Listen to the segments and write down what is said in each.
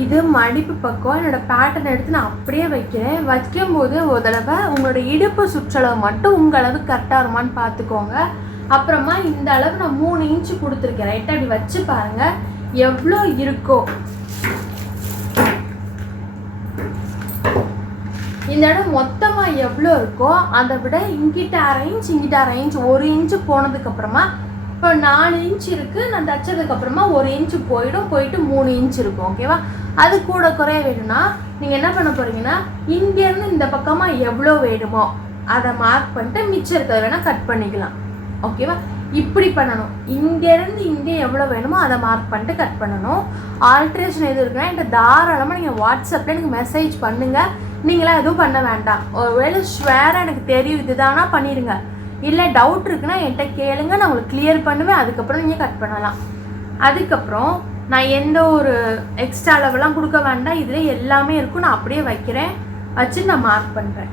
இது மடிப்பு பக்கம் என்னோடய பேட்டர்ன் எடுத்து நான் அப்படியே வைக்கிறேன். வைக்கும்போது ஒரு தடவை உங்களோட இடுப்பு சுற்றளவு மட்டும் உங்கள் அளவுக்கு கரெக்டாக வருமானு பார்த்துக்கோங்க. அப்புறமா இந்த அளவு நான் 3 இன்ச்சு கொடுத்துருக்கேன். ரைட்டாக அப்படி வச்சு பாருங்கள் எவ்வளோ இருக்கோ. இந்த இடம் மொத்தமாக எவ்வளோ இருக்கோ அதை விட இங்கிட்ட 1/2 இன்ச் இங்கிட்ட 1/2 இன்ச் 1 இன்ச்சு போனதுக்கப்புறமா இப்போ 4 இன்ச் இருக்குது. நான் தைச்சதுக்கப்புறமா 1 இன்ச்சு போயிட்டு 3 இன்ச் இருக்கும். ஓகேவா? அது கூட குறைய வேணும்னா நீங்கள் என்ன பண்ண போகிறீங்கன்னா இங்கேருந்து இந்த பக்கமாக எவ்வளோ வேணுமோ அதை மார்க் பண்ணிட்டு மிச்சம் இருக்கிறத வேணால் கட் பண்ணிக்கலாம். ஓகேவா? இப்படி பண்ணணும். இங்கேருந்து இங்கே எவ்வளோ வேணுமோ அதை மார்க் பண்ணிட்டு கட் பண்ணணும். ஆல்ட்ரேஷன் எது இருக்குன்னா என்கிட்ட தாராளமாக நீங்கள் வாட்ஸ்அப்பில் எனக்கு மெசேஜ் பண்ணுங்கள். நீங்களாம் எதுவும் பண்ண வேண்டாம். ஒருவேளை ஷுவராக எனக்கு தெரியும் இதுதானா பண்ணிடுங்க. இல்லை டவுட் இருக்குன்னா என்கிட்ட கேளுங்க, நான் உங்களுக்கு கிளியர் பண்ணுவேன். அதுக்கப்புறம் நீங்கள் கட் பண்ணலாம். அதுக்கப்புறம் நான் எந்த ஒரு எக்ஸ்ட்ரா அளவெல்லாம் கொடுக்க வேண்டாம். இதில் எல்லாமே இருக்கும். நான் அப்படியே வைக்கிறேன். வச்சு நான் மார்க் பண்ணுறேன்.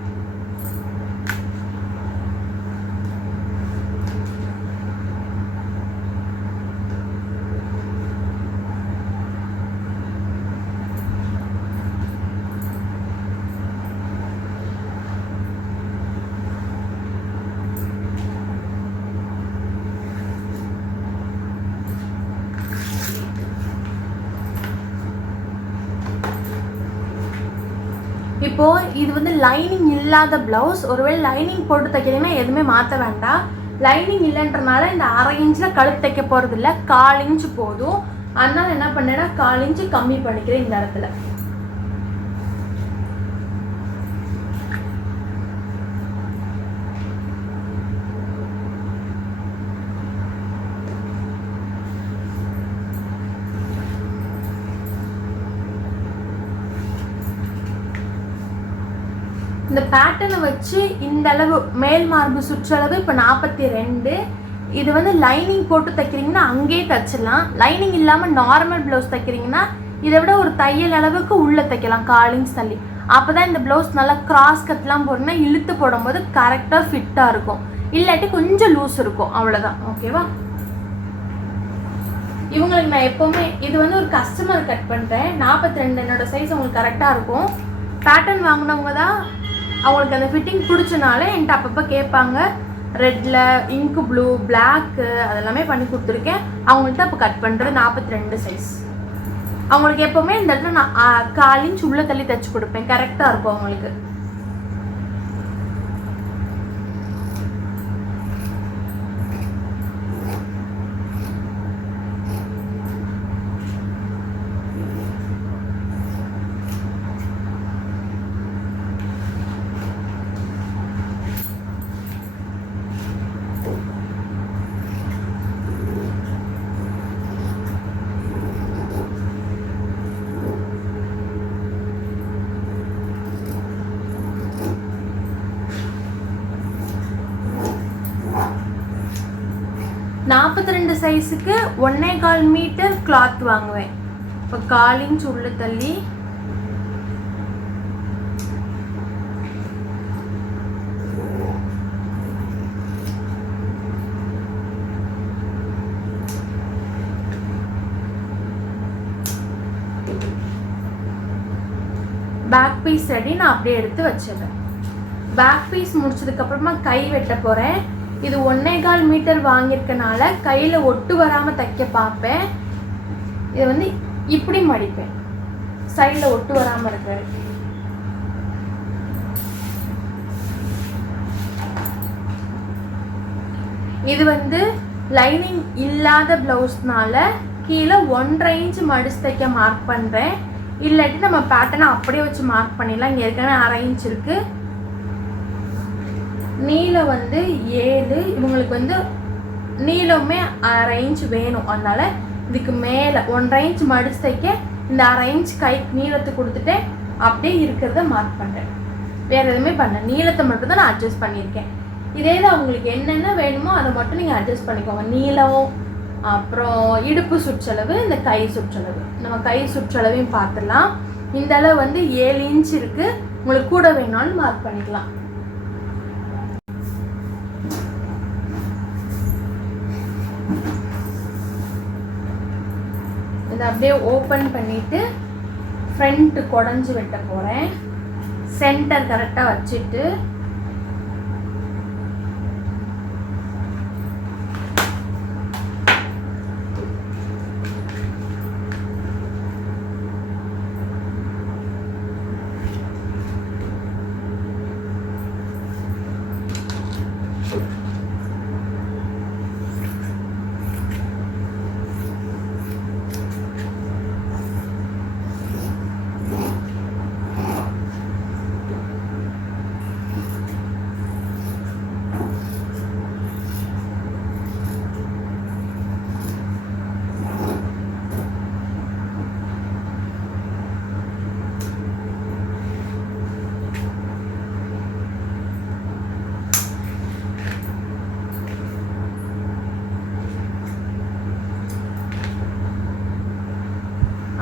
இப்போது இது வந்து லைனிங் இல்லாத ப்ளவுஸ். ஒருவேளை லைனிங் போட்டு தைக்கிறீங்கன்னா எதுவுமே மாற்ற வேண்டாம். லைனிங் இல்லைன்றனால இந்த 1/2 இன்ச்சில் கழுத்து தைக்க போகிறது இல்லை, 1/4 இன்ச்சு போதும். அதனால் என்ன பண்ணேன்னா 1/4 இன்ச்சு கம்மி பண்ணிக்கிறேன் இந்த இடத்துல. இந்த பேட்டர்னை வச்சு இந்த அளவு மேல் மார்பு சுற்றளவு இப்போ 42. இது வந்து லைனிங் போட்டு தைக்கிறீங்கன்னா அங்கேயே தைச்சிடலாம். லைனிங் இல்லாமல் நார்மல் ப்ளவுஸ் தைக்கிறீங்கன்னா இதை விட ஒரு தையல் அளவுக்கு உள்ளே தைக்கலாம் 1/4 இன்ச் தள்ளி. அப்போ தான் இந்த ப்ளவுஸ் நல்லா கிராஸ் கட்லாம் போட்டிங்கன்னா இழுத்து போடும்போது கரெக்டாக ஃபிட்டாக இருக்கும். இல்லாட்டி கொஞ்சம் லூஸ் இருக்கும். அவ்வளோதான். ஓகேவா? இவங்களுக்கு நான் எப்போவுமே இது வந்து ஒரு கஸ்டமர் கட் பண்ணுறேன். 42 என்னோட சைஸ் உங்களுக்கு கரெக்டாக இருக்கும். பேட்டர்ன் வாங்கினவங்க தான் அவங்களுக்கு அந்த ஃபிட்டிங் பிடிச்சனால என்கிட்ட அப்பப்போ கேட்பாங்க. ரெட்டில், இங்கு ப்ளூ, பிளாக்கு அதெல்லாமே பண்ணி கொடுத்துருக்கேன். அவங்கள்ட்ட அப்போ கட் பண்ணுறது 42 சைஸ். அவங்களுக்கு எப்போவுமே இந்த இடத்துல நான் 1/4 இன்ச் உள்ளே தள்ளி தைச்சி கொடுப்பேன். கரெக்டாக இருக்கும் அவங்களுக்கு. நாற்பத்தி சைஸுக்கு 1.25 மீட்டர் கிளாத் வாங்குவேன். இப்போ 1/4 இன்ச் உள்ள தள்ளி பேக் பீஸ் ரெடி. நான் அப்படியே எடுத்து வச்சிடுறேன். பேக் பீஸ் முடிச்சதுக்கப்புறமா கை வெட்ட போகிறேன். இது 1.25 மீட்டர் வாங்கியிருக்கனால கையில் ஒட்டு வராமல் தைக்க பார்ப்பேன். இதை வந்து இப்படி மடிப்பேன், சைடில் ஒட்டு வராமல் இருக்கிறது. இது வந்து லைனிங் இல்லாத ப்ளவுஸ்னால கீழே 1.5 இன்ச் மடிச்சு தைக்க மார்க் பண்ணுறேன். இல்லாட்டி நம்ம பேட்டர்னை அப்படியே வச்சு மார்க் பண்ணிடலாம். இங்கே ஏற்கனவே 1/2 இன்ச் இருக்குது. நீளம் வந்து 7. இவங்களுக்கு வந்து நீளமே 1/2 இன்ச் வேணும். அதனால் இதுக்கு மேலே 1.5 இன்ச் மடிச்சு தைக்க இந்த 1/2 இன்ச் கை நீளத்தை கொடுத்துட்டு அப்படியே இருக்கிறத மார்க் பண்ணுறேன். வேறு எதுவுமே பண்ணல. நீளத்தை மட்டும் தான் நான் அட்ஜஸ்ட் பண்ணியிருக்கேன். இதே தான் உங்களுக்கு என்னென்ன வேணுமோ அதை மட்டும் நீங்கள் அட்ஜஸ்ட் பண்ணிக்கோங்க. நீளம், அப்புறம் இடுப்பு சுற்றளவு, இந்த கை சுற்றளவு. நம்ம கை சுற்றளவையும் பார்த்துடலாம். இந்த அளவு வந்து 7 இன்ச் இருக்குது. உங்களுக்கு கூட வேணும்னாலும் மார்க் பண்ணிக்கலாம். இதை அப்படியே ஓப்பன் பண்ணிவிட்டு ஃப்ரண்ட் குடஞ்சி வெட்ட போகிறேன். சென்டர் கரெக்டாக வச்சுட்டு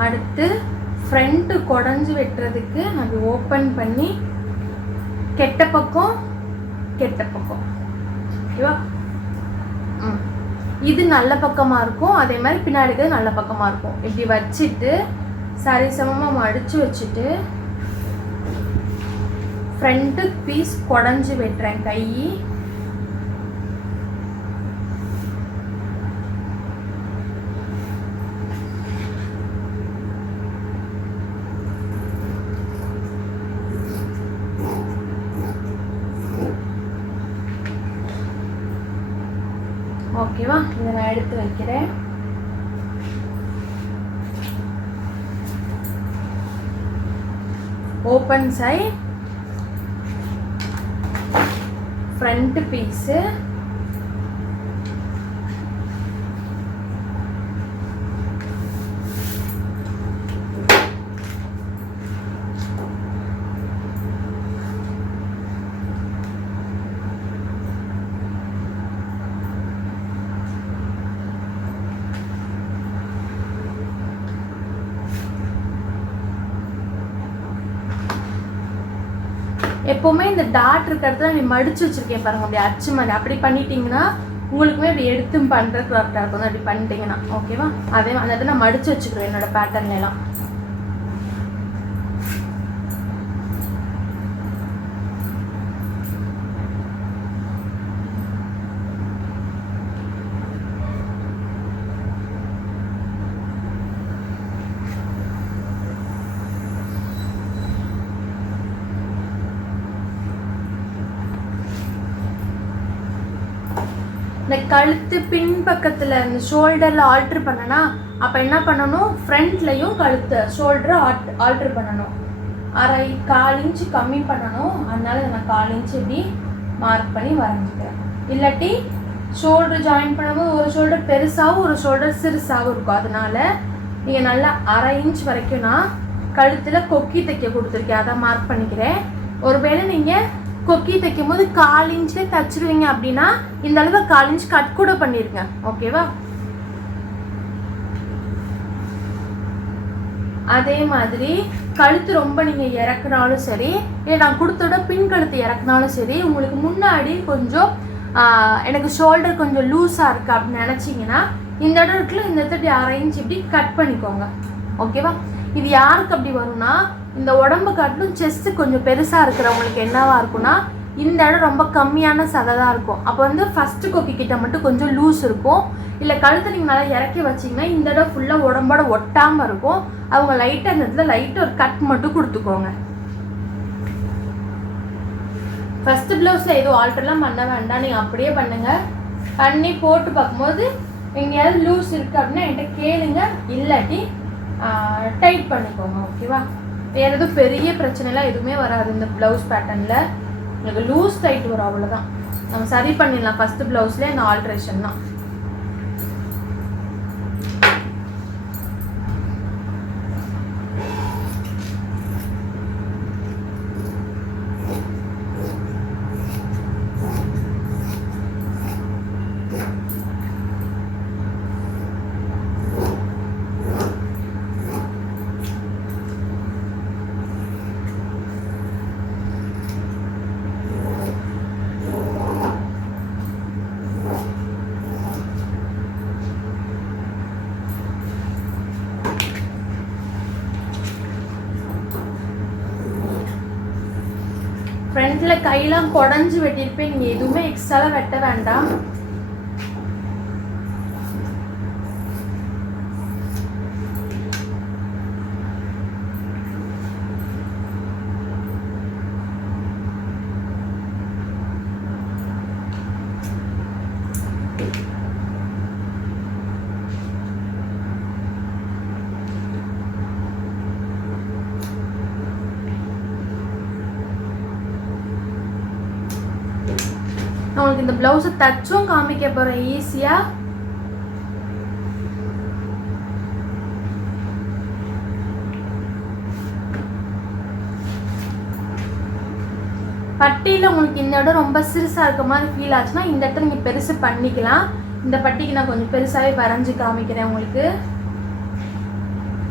அடுத்து ஃப்ரண்ட் குடஞ்சி வெட்டுறதுக்கு நான் ஓப்பன் பண்ணி கெட்ட பக்கம் ஓகேவா. இது நல்ல பக்கமாக இருக்கும், அதே மாதிரி பின்னாடி இருக்கிறது நல்ல பக்கமாக இருக்கும். இப்படி வச்சுட்டு சரிசமமாக மடித்து வச்சுட்டு ஃப்ரண்ட்டு பீஸ் குடஞ்சி வெட்டுறேன். கை ஓகேவா. இதை நான் எடுத்து வைக்கிறேன். ஓப்பன் சைட் ஃப்ரண்ட் பீஸு எப்போவுமே இந்த டாட் இருக்கிறதுல நீ மடிச்சு வச்சிருக்கேன் பாருங்க, அப்படி அச்சு மாதிரி அப்படி பண்ணிட்டீங்கன்னா உங்களுக்குமே இப்படி எடுத்து பண்ணுறது கரெக்டாக இருக்கும். அப்படி பண்ணிட்டீங்கன்னா ஓகேவா. அதே அந்த இடத்துல நான் மடிச்சு வச்சுக்கிறேன் என்னோட பேட்டர்ன்லாம். இந்த கழுத்து பின் பக்கத்தில் இந்த ஷோல்டரில் ஆல்ட்ரு பண்ணனா அப்போ என்ன பண்ணணும், ஃப்ரண்ட்லையும் கழுத்து ஷோல்டரை ஆல்ட்ரு பண்ணணும். 1/4 இன்ச்சு கம்மி பண்ணணும். அதனால நான் 1/4 இன்ச்சு இப்படி மார்க் பண்ணி வரைஞ்சிக்கிறேன். இல்லாட்டி ஷோல்டர் ஜாயின் பண்ணும்போது ஒரு ஷோல்டர் பெருசாகவும் ஒரு ஷோல்டர் சிறுசாகவும் இருக்கும். அதனால நீங்கள் நல்லா 1/2 இன்ச் வரைக்கும் நான் கழுத்தில் கொக்கி தைக்க கொடுத்துருக்கேன், அதை மார்க் பண்ணிக்கிறேன். ஒருவேளை நீங்கள் கொக்கி தைக்கும் போது 1/4 இன்ச்லேயே தைச்சிருவீங்க அப்படின்னா இந்த அளவு 1/4 இன்ச் கட் கூட பண்ணிருங்க. ஓகேவா. அதே மாதிரி கழுத்து ரொம்ப நீங்கள் இறக்குனாலும் சரி, இல்லை நான் கொடுத்தோட பின் கழுத்து இறக்குனாலும் சரி, உங்களுக்கு முன்னாடி கொஞ்சம் எனக்கு ஷோல்டர் கொஞ்சம் லூஸாக இருக்குது அப்படின்னு நினச்சிங்கன்னா இந்த இடம் இருக்குல்ல, இந்த இடத்துல 1/2 இன்ச் இப்படி கட் பண்ணிக்கோங்க. ஓகேவா. இது யாருக்கு அப்படி வரும்னா, இந்த உடம்பு காட்டிலும் செஸ்ட்டு கொஞ்சம் பெருசாக இருக்கிறவங்களுக்கு என்னவா இருக்குன்னா இந்த இடம் ரொம்ப கம்மியான சதை தான் இருக்கும். அப்போ வந்து ஃபஸ்ட்டு கொக்கி கிட்ட மட்டும் கொஞ்சம் லூஸ் இருக்கும். இல்லை கழுத்தை நீங்கள் நல்லா இறக்கி வச்சிங்கன்னா இந்த இடம் ஃபுல்லாக உடம்போட ஒட்டாமல் இருக்கும். அவங்க லைட்டாக அந்த இடத்துல லைட்டாக ஒரு கட் மட்டும் கொடுத்துக்கோங்க. ஃபஸ்ட்டு ப்ளவுஸில் எதுவும் ஆல்டர்லாம் பண்ண வேண்டாம், நீங்கள் அப்படியே பண்ணுங்கள். பண்ணி போட்டு பார்க்கும்போது எங்கேயாவது லூஸ் இருக்குது அப்படின்னா என்கிட்ட கேளுங்க, இல்லாட்டி டைட் பண்ணிக்கோங்க. ஓகேவா. வேறு எதுவும் பெரிய பிரச்சனைலாம் எதுவுமே வராது. இந்த ப்ளவுஸ் பேட்டர்னில் எனக்கு லூஸ் டைட் வரும், அவ்வளோதான். நம்ம சரி பண்ணிடலாம் ஃபஸ்ட்டு ப்ளவுஸ்லேயே இந்த ஆல்ட்ரேஷன் தான். ஃப்ரண்ட்டில் கையெல்லாம் குடஞ்சி வெட்டியிருப்பேன். நீங்கள் எதுவுமே எக்ஸ்ட்ராலாம் வெட்ட வேண்டாம். நான் உங்களுக்கு இந்த ப்ளவுஸை தச்சும் காமிக்க போகிறேன் ஈஸியாக. பட்டியில் உங்களுக்கு இந்த இடம் ரொம்ப சிறுசாக இருக்க மாதிரி ஃபீல் ஆச்சுன்னா இந்த இடத்த நீங்கள் பெருசு பண்ணிக்கலாம். இந்த பட்டிக்கு நான் கொஞ்சம் பெருசாகவே வரைஞ்சி காமிக்கிறேன் உங்களுக்கு.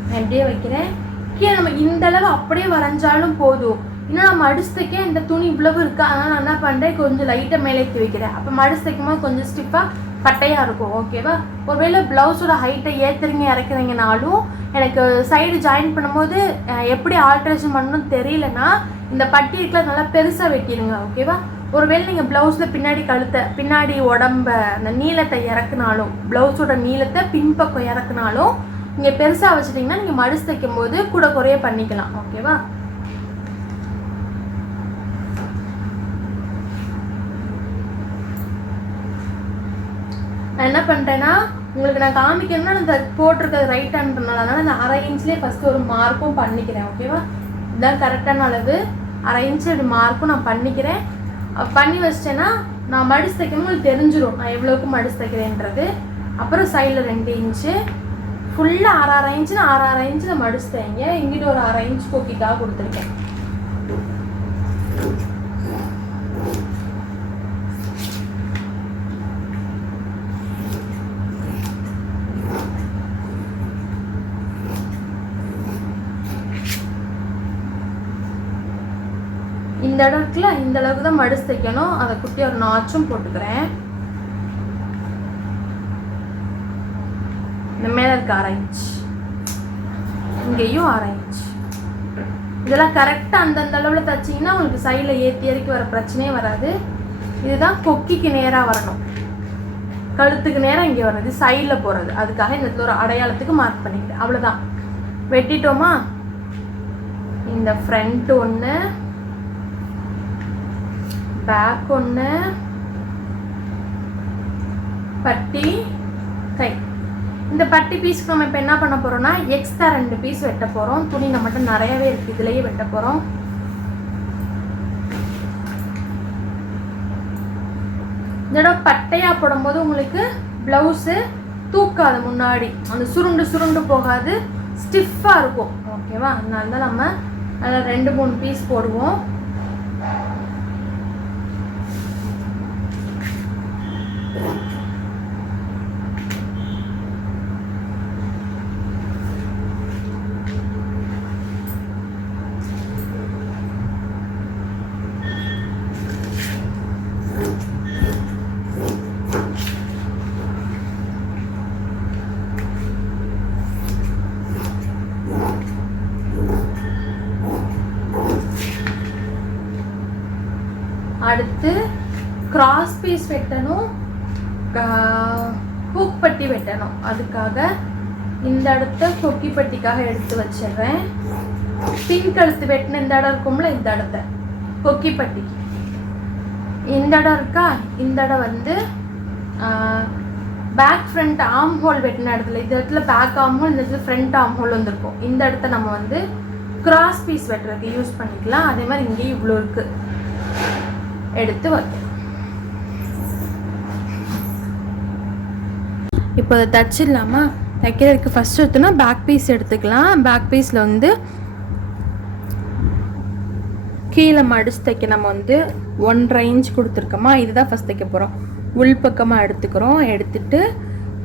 நான் எப்படியே வைக்கிறேன். கீழே நம்ம இந்த அளவு அப்படியே வரைஞ்சாலும் போதும். இன்னும் நான் மடிச்சு தைக்க இந்த துணி இவ்வளவு இருக்கா, அதனால் நான் என்ன பண்ணுறேன், கொஞ்சம் லைட்டாக மேலே ஏற்றி வைக்கிறேன். அப்போ மடிச்சு தைக்கும் போது கொஞ்சம் ஸ்டிஃபாக கட்டையாக இருக்கும். ஓகேவா? ஒருவேளை ப்ளவுஸோட ஹைட்டை ஏற்றுறீங்க இறக்குறீங்கனாலும் எனக்கு சைடு ஜாயின் பண்ணும்போது எப்படி ஆல்ட்ரேஷன் பண்ணணும்னு தெரியலன்னா இந்த பட்டி இருக்கல நல்லா பெருசாக வெட்டிடுங்க. ஓகேவா? ஒருவேளை நீங்கள் ப்ளவுஸில் பின்னாடி கழுத்தை பின்னாடி உடம்ப அந்த நீளத்தை இறக்குனாலும் ப்ளவுஸோட நீளத்தை பின்பக்கம் இறக்குனாலும் நீங்கள் பெருசாக வச்சுட்டிங்கன்னா நீங்கள் மடிச்சு தைக்கும் போது கூட குறைய பண்ணிக்கலாம். ஓகேவா? நான் என்ன பண்ணுறேன்னா உங்களுக்கு நான் காமிக்கணும்னா இந்த போட்டிருக்கிறது ரைட் ஹேண்ட்னால அதனால் அந்த 1/2 இன்ச்லேயே ஃபஸ்ட்டு ஒரு மார்க்கும் பண்ணிக்கிறேன். ஓகேவா? இதுதான் கரெக்டான அளவு. 1/2 இன்ச்சு ஒரு மார்க்கும் நான் பண்ணிக்கிறேன். பண்ணி வச்சிட்டேன்னா நான் மடிச்சு தைக்கணும் தெரிஞ்சிடும் நான் எவ்வளோக்கு மடிச்சு தைக்கிறேன்றது. அப்புறம் சைடில் 2 இன்ச்சு ஃபுல்லாக 6/2 இன்ச்சு 6/2 இன்ச்சில் மடிச்சு தைங்க. இங்கிட்ட ஒரு 1/2 இன்ச் கொக்கிக்காக கொடுத்துருக்கேன். இந்த இடம் இருக்குல்ல, இந்த அளவுக்கு தான் மடிச்சு தைக்கணும். அதை குட்டி ஒரு நாச்சும் போட்டுக்கிறேன். இந்த மேலே இருக்க 1/2 இன்ச், இங்கேயும் 1/2 இன்ச். இதெல்லாம் கரெக்டாக அந்தந்த அளவில் தைச்சிங்கன்னா உங்களுக்கு சைடில் ஏற்றி இறக்கி வர பிரச்சனையே வராது. இதுதான் கொக்கிக்கு நேராக வரணும், கழுத்துக்கு நேராக இங்கே வர்றது, சைடில் போகிறது. அதுக்காக இந்த இடத்துல ஒரு அடையாளத்துக்கு மார்க் பண்ணிக்கிட்டேன். அவ்வளோதான். வெட்டிட்டோமா? இந்த ஃப்ரண்ட் ஒன்று, பேக் ஒன்று, பட்டி, கை. இந்த பட்டி பீஸ்க்கு நம்ம இப்போ என்ன பண்ண போகிறோம்னா எக்ஸ்ட்ரா 2 பீஸ் வெட்ட போகிறோம். துணி நம்மகிட்ட நிறையவே இருக்குது, இதுலேயே வெட்ட போகிறோம். இதோட பட்டையாக போடும்போது உங்களுக்கு ப்ளவுஸு தூக்காது, முன்னாடி அந்த சுருண்டு சுருண்டு போகாது, ஸ்டிஃபாக இருக்கும். ஓகேவா? அதனால தான் நம்ம அதில் 2-3 பீஸ் போடுவோம். அடுத்து கிராஸ் பீஸ் வெட்டணும், ஹூக் பட்டி வெட்டணும். அதுக்காக இந்த இடத்த கொக்கி பட்டிக்காக எடுத்து வச்சிடுறேன். பின் கழுத்து வெட்டின இந்த இடம் இருக்கும்ல, இந்த இடத்த கொக்கி பட்டி. இந்த இடம் இருக்கா, இந்த இடம் வந்து பேக் ஃப்ரண்ட் ஆர்ம் ஹோல் வெட்டின இடத்துல, இந்த இடத்துல பேக் ஆர்ம் ஹோல், இந்த இடத்துல ஃப்ரண்ட் ஆர்ம் ஹோல் வந்துருக்கும். இந்த இடத்த நம்ம வந்து கிராஸ் பீஸ் வெட்டுறதுக்கு யூஸ் பண்ணிக்கலாம். அதே மாதிரி இங்கேயும் இவ்வளோ இருக்குது, எடுத்து வைக்கணும். இப்போ அதை தச்சிடலாமா? தைக்கிறதுக்கு ஃபஸ்ட்டு எடுத்தோன்னா பேக் பீஸ் எடுத்துக்கலாம். பேக் பீஸில் வந்து கீழே மடிச்சு தைக்க நம்ம வந்து 1.5 இன்ச் கொடுத்துருக்கோமா, இதுதான் ஃபஸ்ட் தைக்க போகிறோம். உள் பக்கமாக எடுத்துக்கிறோம். எடுத்துட்டு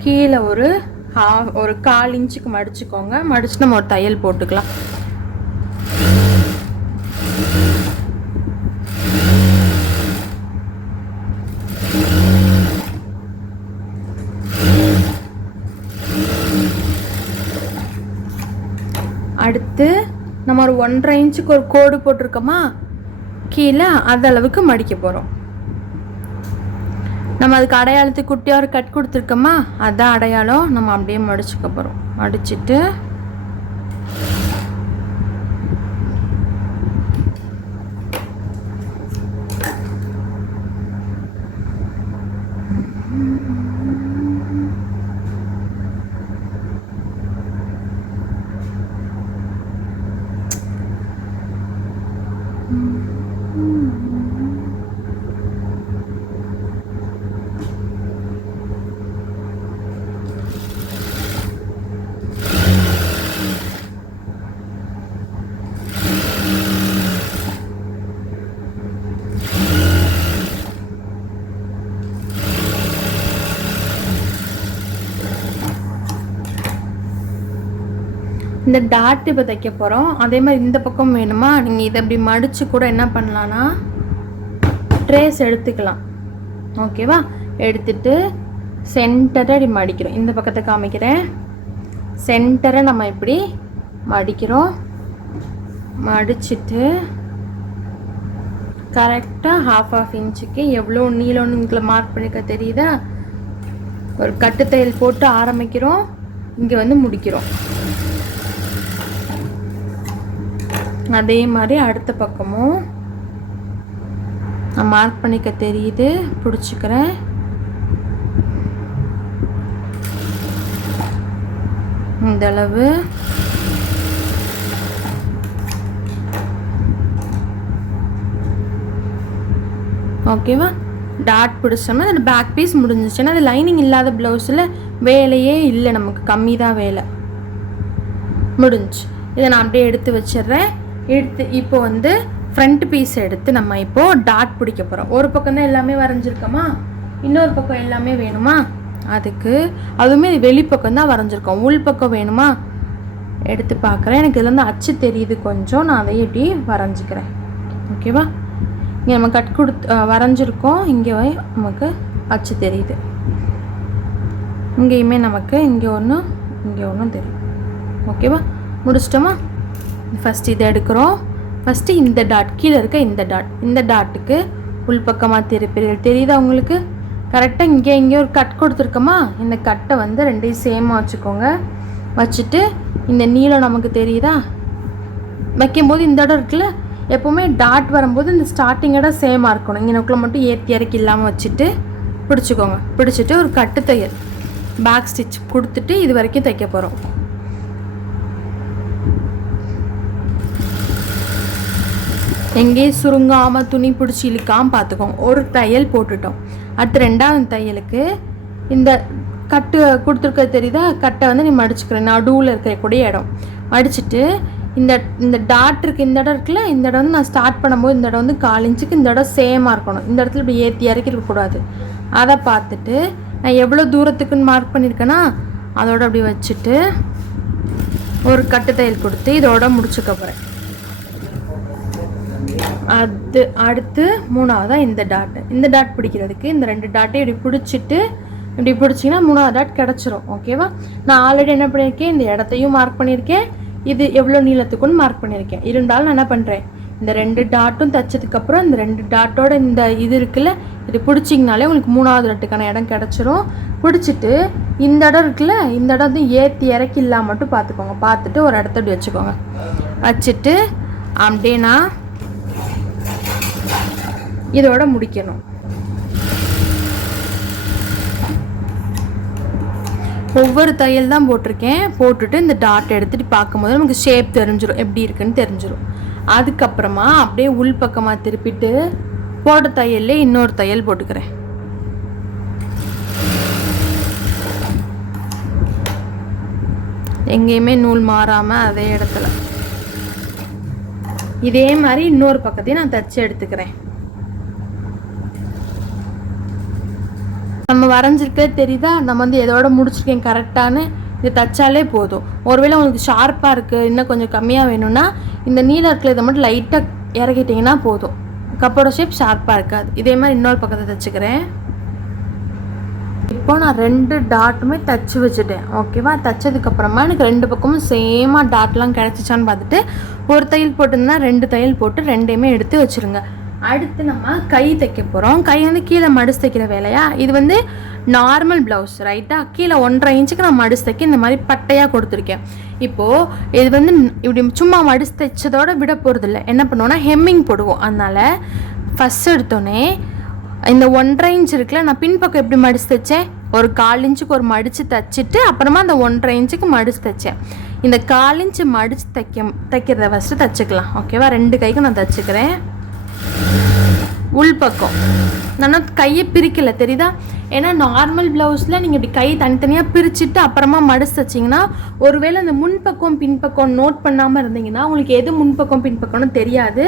கீழே ஒரு 1/4 இன்ச்சுக்கு மடிச்சுக்கோங்க. மடிச்சு நம்ம ஒரு தையல் போட்டுக்கலாம். அடுத்து நம்ம ஒரு 1.5 இன்ச்சுக்கு ஒரு கோடு போட்டிருக்கோமா, கீழே அதளவுக்கு மடிக்க போகிறோம். நம்ம அதுக்கு அடையாளத்துக்கு குட்டியாக ஒரு கட் கொடுத்துருக்கோமா, அதான் அடையாளம். நம்ம அப்படியே மடிச்சுக்க போகிறோம். மடிச்சுட்டு இந்த டாட் இப்போ தைக்க போகிறோம். அதே மாதிரி இந்த பக்கம் வேணுமா, நீங்கள் இதை அப்படி மடித்து கூட என்ன பண்ணலான்னா ட்ரேஸ் எடுத்துக்கலாம். ஓகேவா? எடுத்துட்டு சென்டரை இப்படி மடிக்கிறோம். இந்த பக்கத்தை காமிக்கிறேன். சென்டரை நம்ம இப்படி மடிக்கிறோம். மடிச்சுட்டு கரெக்டாக ½ இன்ச்சுக்கு எவ்வளோ நீளம்னு உங்களுக்கு மார்க் பண்ணிக்க தெரியுதா? ஒரு கட்டு தையல் போட்டு ஆரம்பிக்கிறோம். இங்கே வந்து முடிக்கிறோம். அதே மாதிரி அடுத்த பக்கமும் நான் மார்க் பண்ணிக்க தெரியுது, பிடிச்சிக்கிறேன். இந்த அளவு ஓகேவா? டாட் பிடிச்சோம்னா அது பேக் பீஸ் முடிஞ்சிச்சுன்னா அது லைனிங் இல்லாத ப்ளவுஸில் வேலையே இல்லை, நமக்கு கம்மி தான் வேலை. முடிஞ்சு. இதை நான் அப்படியே எடுத்து வச்சிடுறேன். எடுத்து இப்போ வந்து ஃப்ரண்ட் பீஸ் எடுத்து நம்ம இப்போது டாட் பிடிக்க போகிறோம். ஒரு பக்கம் தான் எல்லாமே வரைஞ்சிருக்கோமா, இன்னொரு பக்கம் எல்லாமே வேணுமா? அதுக்கு அதுவுமே வெளிப்பக்கம் தான் வரைஞ்சிருக்கோம். உள் பக்கம் வேணுமா? எடுத்து பார்க்குறேன். எனக்கு இதில் வந்து அச்சு தெரியுது கொஞ்சம், நான் அதை எப்படி வரைஞ்சிக்கிறேன். ஓகேவா? இங்கே நம்ம கட் கொடுத்து வரைஞ்சிருக்கோம். இங்கே நமக்கு அச்சு தெரியுது. இங்கேயுமே நமக்கு இங்கே ஒன்றும் தெரியும். ஓகேவா? முடிச்சிட்டோமா? ஃபஸ்ட்டு இதை எடுக்கிறோம். ஃபஸ்ட்டு இந்த டாட் கீழே இருக்க இந்த டாட்டுக்கு உள்பக்கமாக தெரியுதா உங்களுக்கு? கரெக்டாக இங்கே ஒரு கட் கொடுத்துருக்கோமா, இந்த கட்டை வந்து ரெண்டையும் சேமாக வச்சுக்கோங்க. வச்சுட்டு இந்த நீளம் நமக்கு தெரியுதா? வைக்கும்போது இந்த இடம் இருக்குல்ல, எப்போவுமே டாட் வரும்போது இந்த ஸ்டார்டிங் இடம் சேமாக இருக்கணும். இங்கனக்குள்ளே மட்டும் ஏற்றி இறக்கி இல்லாமல் வச்சுட்டு பிடிச்சிக்கோங்க. பிடிச்சிட்டு ஒரு கட்டு தையல் பேக் ஸ்டிச் கொடுத்துட்டு இது வரைக்கும் தைக்க போகிறோம். எங்கேயும் சுருங்காமல் துணி பிடிச்சி இழுக்காமல் பார்த்துக்கோங்க. ஒரு தையல் போட்டுட்டோம். அடுத்து ரெண்டாவது தையலுக்கு இந்த கட்டு கொடுத்துருக்க தெரியுதா, கட்டை வந்து நீ மடிச்சுக்கிறேன். நடுவில் இருக்கக்கூடிய இடம் மடிச்சுட்டு இந்த டாட் இருக்குது, இந்த இடம் இருக்குல்ல, இந்த இடம் வந்து நான் ஸ்டார்ட் பண்ணும்போது இந்த இடம் வந்து 1/4 இன்ச்சுக்கு இந்த இடம் சேமாக இருக்கணும். இந்த இடத்துல இப்படி ஏற்றி இறக்கி இருக்கக்கூடாது. அதை பார்த்துட்டு நான் எவ்வளோ தூரத்துக்குன்னு மார்க் பண்ணியிருக்கேன்னா அதோட அப்படி வச்சுட்டு ஒரு கட்டு தையல் கொடுத்து இதோட முடிச்சுக்க போகிறேன். அது அடுத்து மூணாவதாக இந்த டாட் பிடிக்கிறதுக்கு இந்த 2 டாட்டையும் இப்படி பிடிச்சிட்டு இப்படி பிடிச்சிங்கன்னா 3ஆவது டாட் கிடச்சிரும். ஓகேவா? நான் ஆல்ரெடி என்ன பண்ணியிருக்கேன், இந்த இடத்தையும் மார்க் பண்ணியிருக்கேன், இது எவ்வளோ நீளத்துக்குன்னு மார்க் பண்ணியிருக்கேன். இருந்தாலும் நான் என்ன பண்ணுறேன், இந்த 2 டாட்டும் தைச்சதுக்கப்புறம் இந்த 2 டாட்டோட இந்த இது இருக்குல்ல, இது பிடிச்சிங்கனாலே உங்களுக்கு 3ஆவது டாட்டுக்கான இடம் கிடச்சிரும். பிடிச்சிட்டு இந்த இடம் இருக்குல்ல, இந்த இடம் வந்து ஏற்றி இறக்கி இல்லாமல் மட்டும் பார்த்துக்கோங்க. பார்த்துட்டு ஒரு இடத்த இப்படி வச்சுக்கோங்க. வச்சுட்டு அப்படியே நான் இதோட முடிக்கணும். ஒவ்வொரு தையல் தான் போட்டிருக்கேன். போட்டுட்டு இந்த டாட் எடுத்துகிட்டு பார்க்கும்போது நமக்கு ஷேப் தெரிஞ்சிடும், எப்படி இருக்குன்னு தெரிஞ்சிடும். அதுக்கப்புறமா அப்படியே உள் பக்கமாக திருப்பிட்டு போட்ட தையல்லே இன்னொரு தையல் போட்டுக்கிறேன். எங்கேயுமே நூல் மாறாமல் அதே இடத்துல இதே மாதிரி இன்னொரு பக்கத்தையும் நான் தச்சு எடுத்துக்கிறேன். நம்ம வரைஞ்சிருக்கே தெரியுதா, நம்ம வந்து எதோட முடிச்சிருக்கேன் கரெக்டானு. இது தைச்சாலே போதும். ஒருவேளை உங்களுக்கு ஷார்ப்பாக இருக்குது, இன்னும் கொஞ்சம் கம்மியாக வேணும்னா இந்த நீளம் இருக்கிற இதை மட்டும் லைட்டாக இறக்கிட்டிங்கன்னா போதும். கப்போட ஷேப் ஷார்ப்பாக இருக்காது. இதே மாதிரி இன்னொரு பக்கத்தை தைச்சிக்கிறேன். இப்போ நான் 2 டாட்டுமே தைச்சி வச்சுட்டேன். ஓகேவா? தைச்சதுக்கப்புறமா எனக்கு 2 பக்கமும் சேமாக டாட்லாம் கிடச்சிச்சான்னு பார்த்துட்டு ஒரு தையல் போட்டிருந்தா 2 தையல் போட்டு 2யுமே எடுத்து வச்சுருங்க. அடுத்து நம்ம கை தைக்க போகிறோம். கை வந்து கீழே மடிச்சு தைக்கிற வேலையா. இது வந்து நார்மல் ப்ளவுஸ் ரைட்டா. கீழே 1.5 இன்ச்சுக்கு நான் மடிச்சு தைக்க இந்த மாதிரி பட்டையாக கொடுத்துருக்கேன். இப்போது இது வந்து இப்படி சும்மா மடிச்சு தைச்சதோடு விட போகிறது இல்லை. என்ன பண்ணுவோன்னா ஹெம்மிங் போடுவோம். அதனால் ஃபஸ்ட் எடுத்தோடனே இந்த 1.5 இன்ச் இருக்குல்ல, நான் பின்பக்கம் எப்படி மடிச்சு தைச்சேன், ஒரு 1/4 இன்ச்சுக்கு ஒரு மடித்து தைச்சிட்டு அப்புறமா அந்த 1.5 இன்ச்சுக்கு மடித்து தைச்சேன். இந்த 1/4 இன்ச்சு மடித்து தைக்கிறத ஃபஸ்ட்டு தைச்சிக்கலாம். ஓகேவா? 2 கைக்கும் நான் தைச்சிக்கிறேன். உள்பக்கம் நான் கையை பிரிக்கலை, தெரியுதா? ஏன்னா நார்மல் ப்ளவுஸில் நீங்கள் இப்படி கை தனித்தனியாக பிரிச்சுட்டு அப்புறமா மடிச்சு தைச்சிங்கன்னா ஒருவேளை அந்த முன்பக்கம் பின்பக்கம் நோட் பண்ணாமல் இருந்தீங்கன்னா உங்களுக்கு எது முன்பக்கம் பின்பக்கம்னு தெரியாது.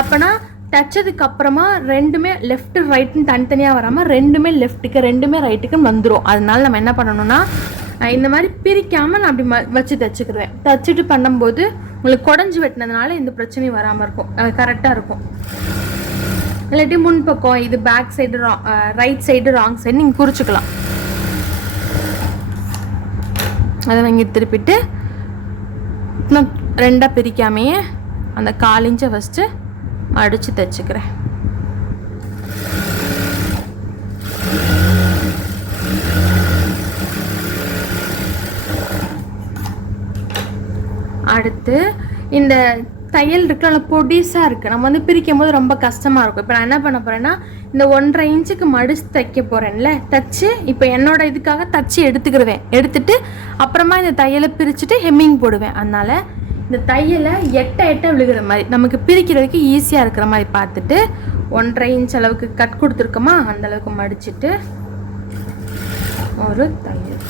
அப்போனா தைச்சதுக்கு அப்புறமா ரெண்டுமே லெஃப்ட் ரைட்டுன்னு தனித்தனியாக வராமல் ரெண்டுமே லெஃப்ட்டுக்கு ரெண்டுமே ரைட்டுக்குன்னு வந்துடும். அதனால நம்ம என்ன பண்ணணும்னா இந்த மாதிரி பிரிக்காமல் நான் அப்படி வச்சு தைச்சிக்கிடுவேன். தைச்சிட்டு பண்ணும்போது உங்களுக்கு குடஞ்சி வெட்டினதுனால எந்த பிரச்சனையும் வராமல் இருக்கும், கரெக்டாக இருக்கும். இல்லாட்டி முன்பக்கம் இது back side right side wrong side நீங்கள் குறிச்சிக்கலாம். அதை வாங்கி திருப்பிட்டு இன்னும் 2ஆக பிரிக்காமையே அந்த 1/4 இன்ச்சை ஃபஸ்ட்டு அடித்து தைச்சிக்கிறேன். அடுத்து இந்த தையல் இருக்கு, நல்லா பொடிசாக இருக்குது. நம்ம வந்து பிரிக்கும் போது ரொம்ப கஷ்டமாக இருக்கும். இப்போ நான் என்ன பண்ண போகிறேன்னா இந்த 1.5 இன்ச்சுக்கு மடிச்சு தைக்க போகிறேன்ல, தைச்சி இப்போ என்னோட இதுக்காக தைச்சி எடுத்துக்கிடுவேன். எடுத்துட்டு அப்புறமா இந்த தையலை பிரிச்சுட்டு ஹெம்மிங் போடுவேன். அதனால் இந்த தையலை எட்ட விழுகிற மாதிரி நமக்கு பிரிக்கிறதுக்கு ஈஸியாக இருக்கிற மாதிரி பார்த்துட்டு 1.5 இன்ச் அளவுக்கு கட் கொடுத்துருக்கோமா அந்த அளவுக்கு மடிச்சுட்டு ஒரு தையல்.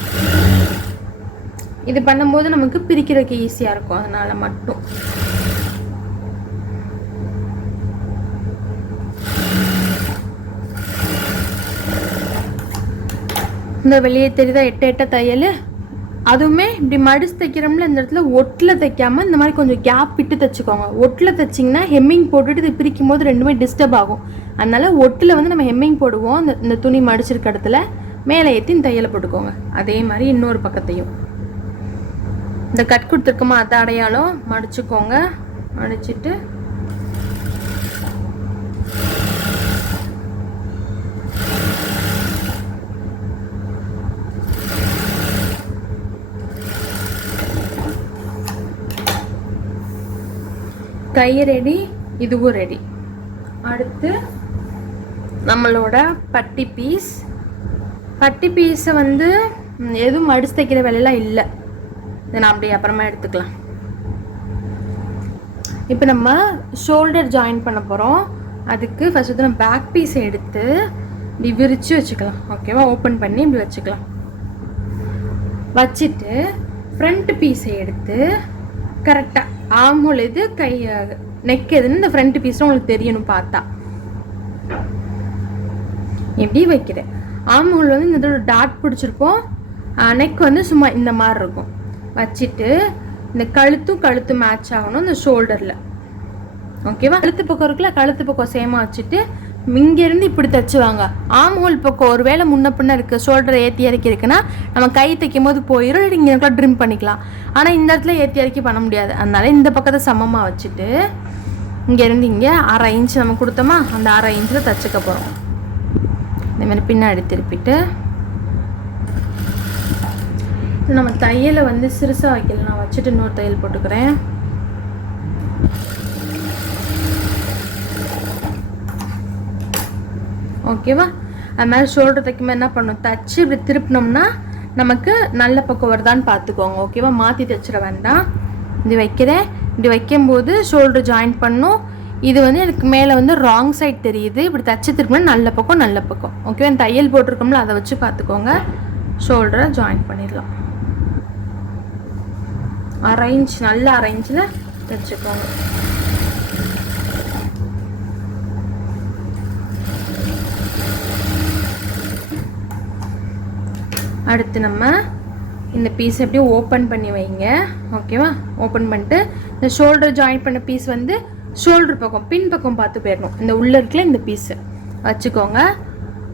இது பண்ணும்போது நமக்கு பிரிக்கிறதுக்கு ஈஸியாக இருக்கும். அதனால் மட்டும் இந்த வெளியே தெரியுதா எட்ட தையல். அதுவுமே இப்படி மடிச்சு தைக்கிறோம்ல, இந்த இடத்துல ஒட்டில் தைக்காமல் இந்த மாதிரி கொஞ்சம் கேப் விட்டு தைச்சிக்கோங்க. ஒட்டில் தைச்சிங்கன்னா ஹெம்மிங் போட்டுட்டு இது பிரிக்கும் போது ரெண்டுமே டிஸ்டர்ப் ஆகும். அதனால ஒட்டில் வந்து நம்ம ஹெம்மிங் போடுவோம். இந்த துணி மடிச்சிருக்க இடத்துல மேலே ஏற்றி இந்த தையலை போட்டுக்கோங்க. அதே மாதிரி இன்னொரு பக்கத்தையும் இந்த கட் கொடுத்துருக்கோமா அதை அடையாளம் மடிச்சுக்கோங்க. மடிச்சுட்டு கை ரெடி, இதுவும் ரெடி. அடுத்து நம்மளோட பட்டி பீஸை வந்து எதுவும் மடிச்சு தைக்கிற வேலையெல்லாம் இல்லை. இதை நான் அப்படியே அப்புறமா எடுத்துக்கலாம். இப்போ நம்ம ஷோல்டர் ஜாயின் பண்ண போகிறோம். அதுக்கு ஃபஸ்ட்டு நம்ம பேக் பீஸை எடுத்து இப்படி விரித்து வச்சுக்கலாம். ஓகேவா? ஓப்பன் பண்ணி இப்படி வச்சுக்கலாம். வச்சுட்டு ஃப்ரண்ட் பீஸை எடுத்து கரெக்டாக ஆம்ஹோல் எது கை நெக் எதுன்னு இந்த ஃப்ரண்ட் பீஸும் உங்களுக்கு தெரியணும். பார்த்தா எப்படி வைக்கிறேன். ஆம்ஹோல் வந்து இந்த டாட் பிடிச்சிருப்போம். நெக் வந்து சும்மா இந்த மாதிரி இருக்கும். வச்சுட்டு இந்த கழுத்து மேட்ச் ஆகணும் இந்த ஷோல்டரில். ஓகேவா? கழுத்து பக்கம் இருக்குல்ல, கழுத்து பக்கம் சேமாக வச்சுட்டு இங்கேருந்து இப்படி தைச்சுவாங்க. ஆம் ஹோல் பக்கம் ஒரு வேளை முன்ன பின்ன இருக்குது, ஷோல்டரை ஏற்றி இறக்கி இருக்குன்னா நம்ம கை தைக்கும் போது போயிடும். இங்கே கூட ட்ரிம் பண்ணிக்கலாம். ஆனால் இந்த இடத்துல ஏற்றி இறக்கி பண்ண முடியாது. அதனால இந்த பக்கத்தை சமமாக வச்சுட்டு இங்கேருந்து இங்கே 1/2 இன்ச் நம்ம கொடுத்தோமா அந்த 1/2 இன்ச்சில் தைச்சிக்க போகிறோம். இந்தமாதிரி பின்னாடி திருப்பிட்டு நம்ம தையலை வந்து சிறுசாக வைக்கல, நான் வச்சுட்டு இன்னொரு தையல் போட்டுக்கிறேன். ஓகேவா? அது மாதிரி ஷோல்டர் தைக்கும்போது என்ன பண்ணணும், தைச்சி இப்படி திருப்பினோம்னா நமக்கு நல்ல பக்கம் வருதான்னு பார்த்துக்கோங்க. ஓகேவா? மாற்றி தைச்சிட வேண்டாம். இது வைக்கிறேன். இப்படி வைக்கும்போது ஷோல்டர் ஜாயின் பண்ணும். இது வந்து எனக்கு மேலே வந்து ராங் சைட் தெரியுது. இப்படி தைச்சி திருப்பினா நல்ல பக்கம். ஓகேவா? தையல் போட்டிருக்கோம்ல அதை வச்சு பார்த்துக்கோங்க. ஷோல்டரை ஜாயின் பண்ணிடலாம். 1/2 இன்ச் நல்ல 1/2 இன்ச்சில் தைச்சிக்கோங்க. அடுத்து நம்ம இந்த பீஸ் அப்படியே ஓப்பன் பண்ணி வைங்க. ஓகேவா? ஓப்பன் பண்ணிட்டு இந்த ஷோல்டர் ஜாயின் பண்ண பீஸ் வந்து ஷோல்டர் பக்கம் பின் பக்கம் பார்த்து போயிடணும். இந்த உள்ள இருக்குல்ல இந்த பீஸு வச்சுக்கோங்க.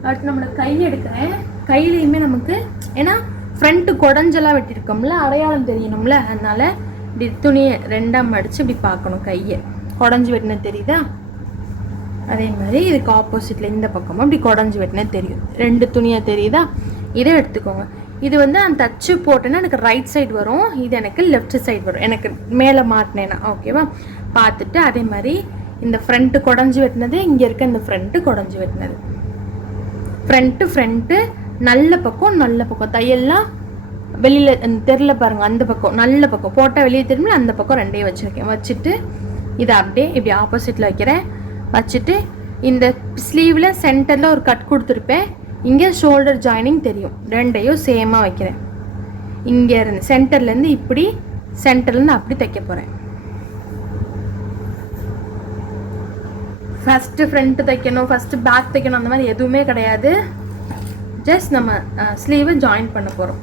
அடுத்து நம்மளோட கை எடுக்கிறேன். கையிலையுமே நமக்கு ஏன்னா ஃப்ரண்ட்டு குடஞ்செல்லாம் வெட்டியிருக்கோம்ல, அடையாளம் தெரியணும்ல, அதனால இப்படி துணியை 2ஆக மடித்து இப்படி பார்க்கணும். கையை குடஞ்சி வெட்டினது தெரியுதா? அதே மாதிரி இதுக்கு ஆப்போசிட்டில் இந்த பக்கமும் இப்படி குடஞ்சி வெட்டினே தெரியும். 2 துணியாக தெரியுதா? இதை எடுத்துக்கோங்க. இது வந்து அந்த தச்சு போட்டேன்னா எனக்கு ரைட் சைடு வரும், இது எனக்கு லெஃப்ட் சைடு வரும், எனக்கு மேலே மாட்டினேன்னா. ஓகேவா? பார்த்துட்டு அதே மாதிரி இந்த ஃப்ரண்ட்டு குடஞ்சி வெட்டினது, இங்கே இருக்க இந்த ஃப்ரண்ட்டு குடஞ்சி வெட்டினது, ஃப்ரண்ட்டு நல்ல பக்கம் தையல்லாம் வெளியில் தெரில பாருங்கள், அந்த பக்கம் நல்ல பக்கம் போட்டால் வெளியே திரும்பல, அந்த பக்கம் 2 வச்சுருக்கேன். வச்சுட்டு இதை அப்படியே இப்படி ஆப்போசிட்டில் வைக்கிறேன். வச்சுட்டு இந்த ஸ்லீவில் சென்டரில் ஒரு கட் கொடுத்துருப்பேன், இங்கே ஷோல்டர் ஜாயினிங் தெரியும், 2ஐயும் சேமாக வைக்கிறேன். இங்கே இருந்து சென்டர்லேருந்து இப்படி, சென்டர்லேருந்து அப்படி தைக்க போகிறேன். ஃபஸ்ட்டு ஃப்ரண்ட்டு தைக்கணும், ஃபஸ்ட்டு பேக் தைக்கணும், அந்த மாதிரி எதுவுமே கிடையாது. ஜஸ்ட் நம்ம ஸ்லீவை ஜாயின் பண்ண போகிறோம்.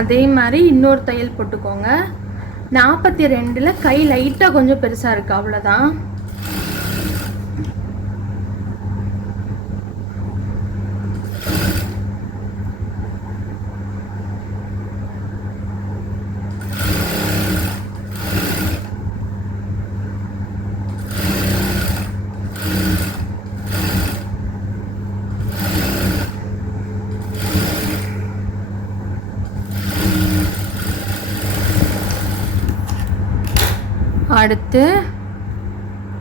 அதே மாதிரி இன்னொரு தையல் போட்டுக்கோங்க. 42ல் கை லைட்டாக கொஞ்சம் பெருசாக இருக்குது, அவ்வளோதான். அடுத்து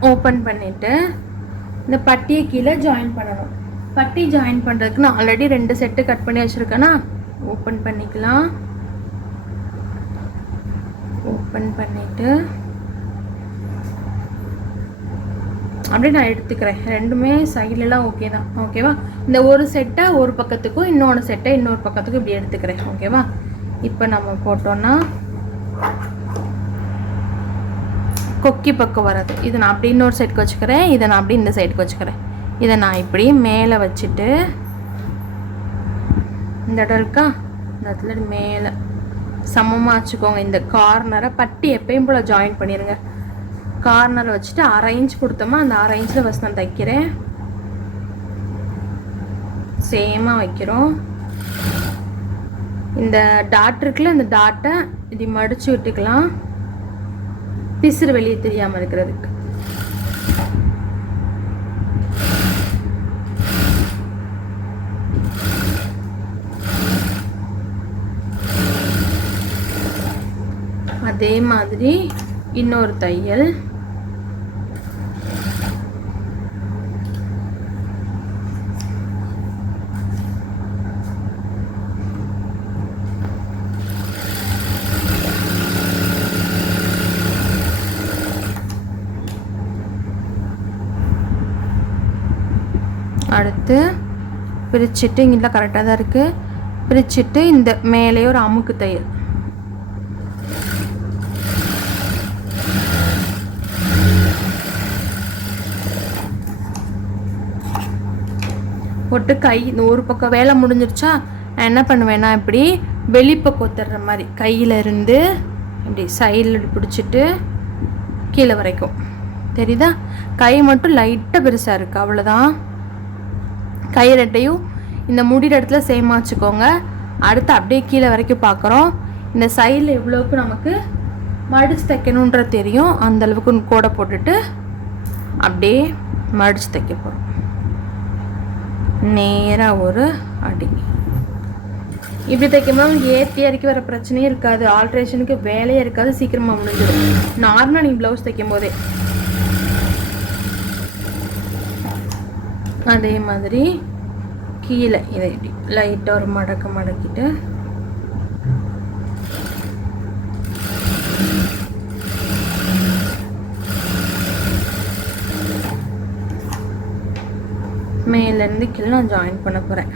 ஓப்பன் பண்ணிவிட்டு இந்த பட்டியை கீழே ஜாயின் பண்ணணும். பட்டி ஜாயின் பண்ணுறதுக்கு நான் ஆல்ரெடி 2 செட்டு கட் பண்ணி வச்சுருக்கேன்னா, ஓப்பன் பண்ணிக்கலாம். ஓப்பன் பண்ணிவிட்டு அப்படியே நான் எடுத்துக்கிறேன். 2மே சைட்லலாம் ஓகே தான். ஓகேவா? இந்த ஒரு செட்டை ஒரு பக்கத்துக்கும் இன்னொன்று செட்டை இன்னொரு பக்கத்துக்கும் இப்படி எடுத்துக்கிறேன். ஓகேவா? இப்போ நம்ம போட்டோன்னா கொக்கி பக்கம் வராது. இதை நான் அப்படி இன்னொரு சைடுக்கு வச்சுக்கிறேன், இதை நான் அப்படி இந்த சைடுக்கு வச்சுக்கிறேன். இதை நான் இப்படி மேலே வச்சுட்டு இந்த இடம் இருக்கா, இந்த இடத்துல மேலே சமமாக வச்சுக்கோங்க. இந்த கார்னரை பட்டி எப்பயும் போல் ஜாயின் பண்ணிடுங்க. கார்னரை வச்சுட்டு 1/2 இன்ச் கொடுத்தோமா, அந்த 1/2 இன்ச்சில் ஃபஸ்ட் நான் தைக்கிறேன். சேமாக வைக்கிறோம். இந்த டாட் இருக்குல்ல, இந்த டாட்டை இப்படி மடித்து விட்டுக்கலாம், பிசுறு வெளியே தெரியாமல் இருக்கிறதுக்கு. அதே மாதிரி இன்னொரு தையல். அடுத்து பிரிச்சுட்டு, இங்கே கரெக்டாக தான் இருக்குது, பிரிச்சுட்டு இந்த மேலே ஒரு அமுக்கு தையல் போட்டு கை இந்த ஒரு பக்கம் வேலை முடிஞ்சிருச்சா, நான் என்ன பண்ணுவேன்னா இப்படி வெளிப்பக்கம் தர்ற மாதிரி கையில் இருந்து இப்படி சைடில் பிடிச்சிட்டு கீழே வரைக்கும் தெரியுதா? கை மட்டும் லைட்டாக பெருசாக இருக்குது, அவ்வளோதான். கை ரெட்டையும் இந்த முடிகிற இடத்துல சேமாக வச்சுக்கோங்க. அடுத்து அப்படியே கீழே வரைக்கும் பார்க்குறோம். இந்த சைடில் எவ்வளோக்கு நமக்கு மடித்து தைக்கணுன்ற தெரியும், அந்தளவுக்கு கோடை போட்டுட்டு அப்படியே மடித்து தைக்க போகிறோம். நேராக ஒரு அடி இப்படி தைக்கும்போது ஏற்றி இறக்கி வர பிரச்சனையே இருக்காது, ஆல்ட்ரேஷனுக்கு வேலையே இருக்காது, சீக்கிரமாக முடிஞ்சிடும். நார்மலாக நீங்கள் ப்ளவுஸ் தைக்கும் போதே அதே மாதிரி கீழே இதை லைட்டாக ஒரு மடக்கிட்டு மேலேருந்து கீழே நான் ஜாயின் பண்ண போகிறேன்.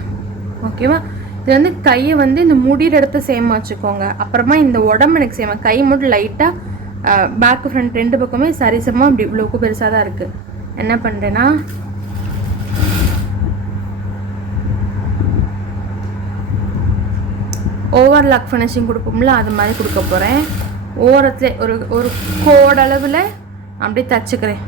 ஓகேவா? இது வந்து கையை வந்து இந்த முடிகிற இடத்த சேமாக வச்சுக்கோங்க. அப்புறமா இந்த உடம்பு எனக்கு சேமா, கை மட்டும் லைட்டாக பேக்கு ஃப்ரண்ட் 2 பக்கமே சரிசமாக அப்படி இவ்வளோக்கு பெருசாக தான் இருக்குது. என்ன பண்ணுறேன்னா ஓவர்லாக் ஃபினிஷிங் கொடுப்போம்ல, அது மாதிரி கொடுக்க போகிறேன். ஓரத்தில் ஒரு கோடளவில் அப்படியே தச்சுக்கிறேன்.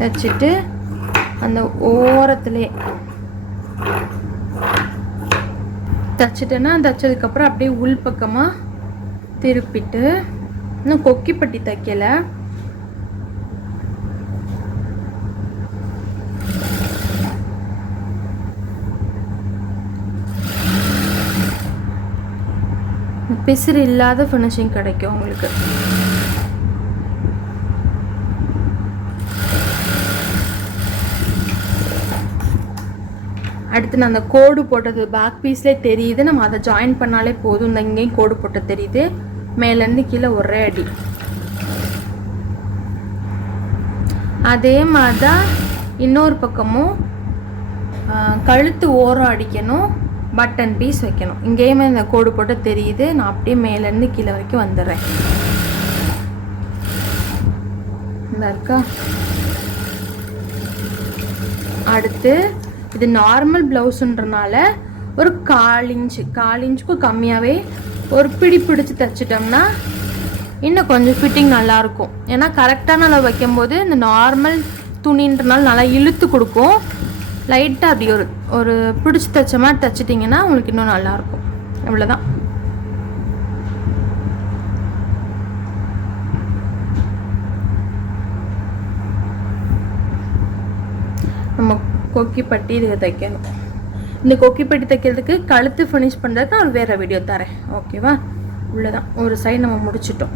தச்சுட்டு அந்த ஓரத்துலேயே தச்சுட்டேன்னா தச்சதுக்கப்புறம் அப்படியே உள் பக்கமாக திருப்பிட்டு, இன்னும் கொக்கிப்பட்டி தைக்கலை, பிசிறு இல்லாத ஃபினிஷிங் கிடைக்கும் உங்களுக்கு. அடுத்து நான் அந்த கோடு போட்டது பேக் பீஸ்லேயே தெரியுது, நம்ம அதை ஜாயின் பண்ணாலே போதும். இந்த இங்கேயும் கோடு போட்டு தெரியுது. மேலேருந்து கீழே ஒரே அடி. அதே மாதிரி தான் இன்னொரு பக்கமும் கழுத்து ஓரம் அடிக்கணும், பட்டன் பீஸ் வைக்கணும். இங்கேயுமே இந்த கோடு போட்டு தெரியுது. நான் அப்படியே மேலேருந்து கீழே வரைக்கும் வந்துடுறேன். இந்த இருக்கா. அடுத்து இது நார்மல் ப்ளவுஸுன்றனால ஒரு 1/4 இன்ச்சுக்கும் கம்மியாகவே ஒரு பிடிச்சு தைச்சிட்டோம்னா இன்னும் கொஞ்சம் ஃபிட்டிங் நல்லாயிருக்கும். ஏன்னா கரெக்டான அளவு வைக்கும்போது இந்த நார்மல் துணின்றனால நல்லா இழுத்து கொடுக்கும். லைட்டாக அப்படி ஒரு பிடிச்சி தைச்ச மாதிரி தைச்சிட்டிங்கன்னா உங்களுக்கு இன்னும் நல்லாயிருக்கும். அவ்வளோதான். நம்ம கொக்கிப்பட்டி இதுக்கு தைக்கணும். இந்த கொக்கிப்பட்டி தைக்கிறதுக்கு கழுத்து ஃபினிஷ் பண்ணுறதுக்கு நான் வேறு வீடியோ தரேன். ஓகேவா? இவ்வளோதான். ஒரு சைடு நம்ம முடிச்சிட்டோம்.